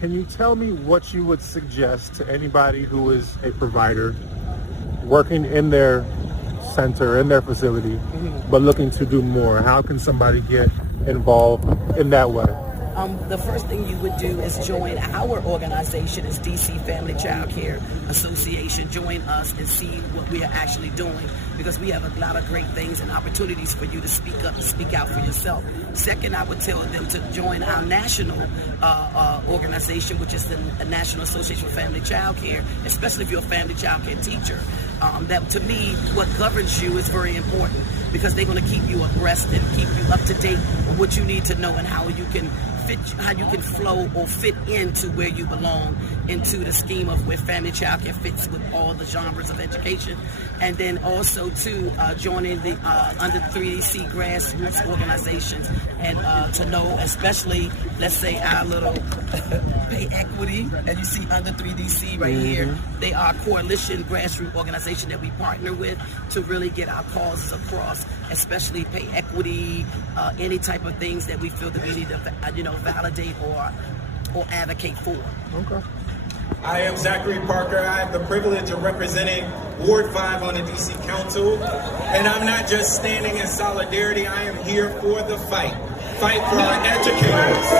Can you tell me what you would suggest to anybody who is a provider working in their center, in their facility, but looking to do more? How can somebody get involved in that way? The first thing you would do is join our organization, is DC Family Child Care Association. Join us and see what we are actually doing, because we have a lot of great things and opportunities for you to speak up and speak out for yourself. Second, I would tell them to join our national organization, which is the National Association for Family Child Care, especially if you're a family child care teacher. That, to me, what governs you is very important, because they're going to keep you abreast and keep you up to date on what you need to know and how you can flow or fit into where you belong into the scheme of where family child care fits with all the genres of education. And then also joining the under 3DC grassroots organizations, and to know, especially, let's say, our little pay equity, and you see under 3DC right here, they are a coalition grassroots organization that we partner with to really get our causes across, especially pay equity, any type of things that we feel that we need to validate or advocate for. Okay. I am Zachary Parker. I have the privilege of representing Ward 5 on the DC Council. And I'm not just standing in solidarity, I am here for the fight. Fight for our educators.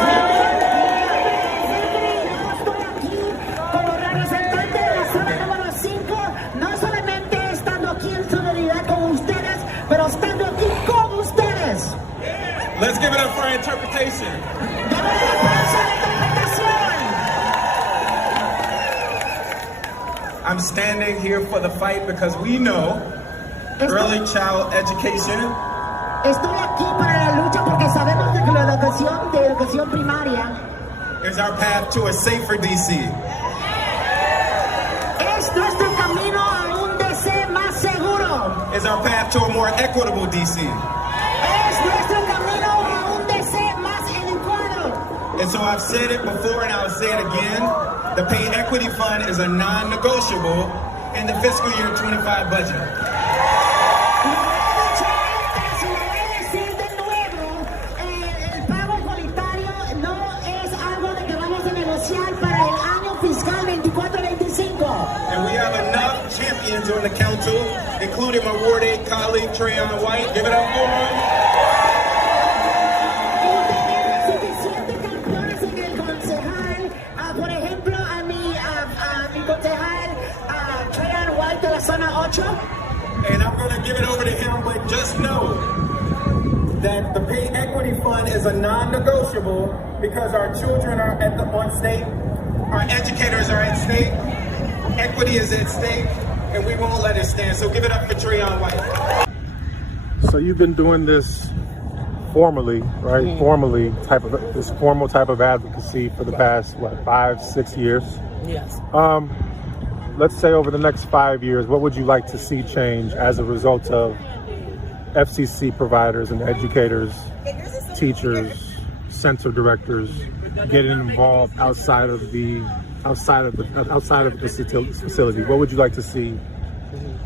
Let's give it up for our interpretation. I'm standing here for the fight because we know early child education Estoy aquí para la lucha porque sabemos de que la educación primaria is our path to a safer DC. Es nuestro camino a un DC más seguro. Is our path to a more equitable DC. Es nuestro camino a un DC más adecuado. And so I've said it before and I'll say it again. The Pay Equity Fund is a non-negotiable in the fiscal year 25 budget. And we have enough champions on the council, including my Ward 8 colleague, Treyon White. Give it up for him. And I'm going to give it over to him, but just know that the Pay Equity Fund is a non-negotiable because our children are on stake, our educators are at stake, equity is at stake, and we won't let it stand. So give it up for Treyon White. So you've been doing this formally, right? This formal type of advocacy for the past, 5-6 years? Yes. Let's say over the next 5 years, what would you like to see change as a result of FCC providers and educators, teachers, center directors getting involved outside of the facility? What would you like to see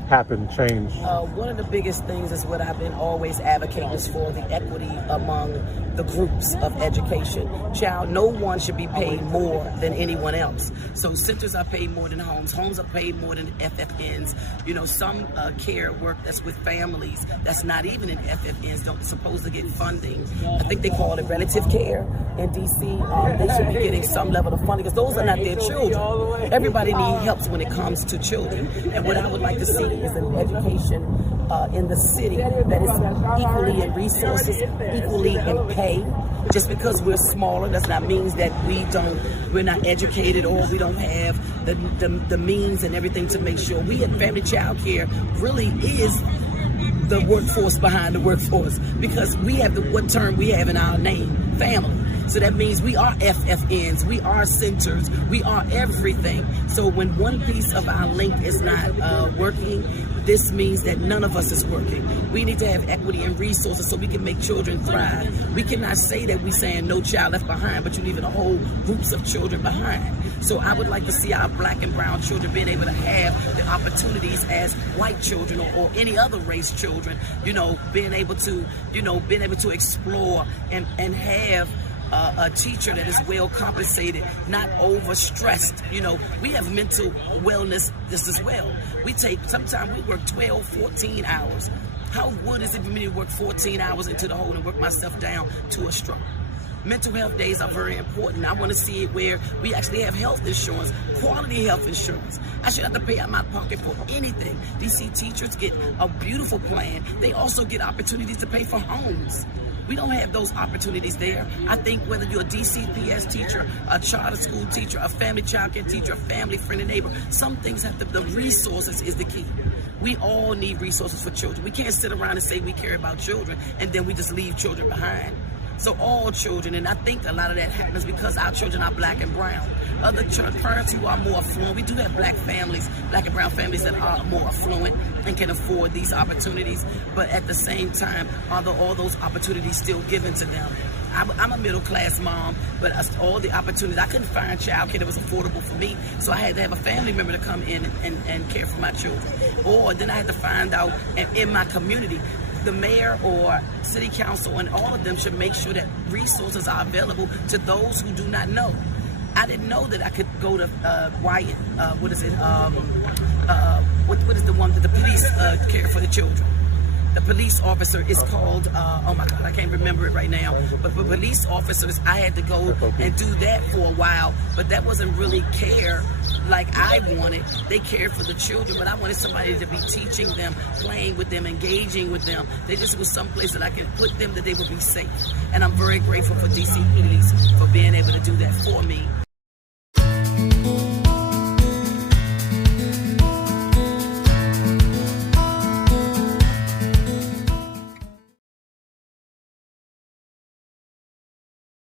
happen, change? One of the biggest things is what I've been always advocating is for the equity among the groups of education. No one should be paid more than anyone else. So centers are paid more than homes. Homes are paid more than FFNs. Some care work that's with families that's not even in FFNs don't supposed to get funding. I think they call it relative care in DC. They should be getting some level of funding because those are not their children. Everybody needs help when it comes to children. And what I would like to see is an education in the city that is equally in resources, equally in pay. Just because we're smaller does not mean that we're not educated or we don't have the means and everything to make sure we at Family Child Care really is the workforce behind the workforce, because we have what term we have in our name, family. So that means we are FFNs, we are centers, we are everything. So when one piece of our link is not working, this means that none of us is working. We need to have equity and resources so we can make children thrive. We cannot say that we're saying no child left behind, but you're leaving a whole groups of children behind. So I would like to see our black and brown children being able to have the opportunities as white children or any other race children, being able to explore and have a teacher that is well compensated, not overstressed. You know, we have mental wellness just as well. Sometimes we work 12, 14 hours. How good is it for me to work 14 hours into the hole and work myself down to a stroke? Mental health days are very important. I want to see it where we actually have health insurance, quality health insurance. I should have to pay out my pocket for anything. DC teachers get a beautiful plan. They also get opportunities to pay for homes. We don't have those opportunities there. I think whether you're a DCPS teacher, a charter school teacher, a family child care teacher, a family friend and neighbor, some things have to, the resources is the key. We all need resources for children. We can't sit around and say we care about children and then we just leave children behind. So all children, and I think a lot of that happens because our children are black and brown. Other parents who are more affluent, we do have black families, black and brown families that are more affluent and can afford these opportunities, but at the same time, are all those opportunities still given to them? I'm a middle class mom, but all the opportunities, I couldn't find childcare that was affordable for me, so I had to have a family member to come in and care for my children. Or then I had to find out in my community, the mayor or city council and all of them should make sure that resources are available to those who do not know. I didn't know that I could go to Wyatt, what is the one that the police care for the children? The police officer is called, oh my God, I can't remember it right now. But for police officers, I had to go and do that for a while, but that wasn't really care like I wanted. They cared for the children, but I wanted somebody to be teaching them, playing with them, engaging with them. They just was someplace that I could put them that they would be safe. And I'm very grateful for DC Police for being able to do that for me.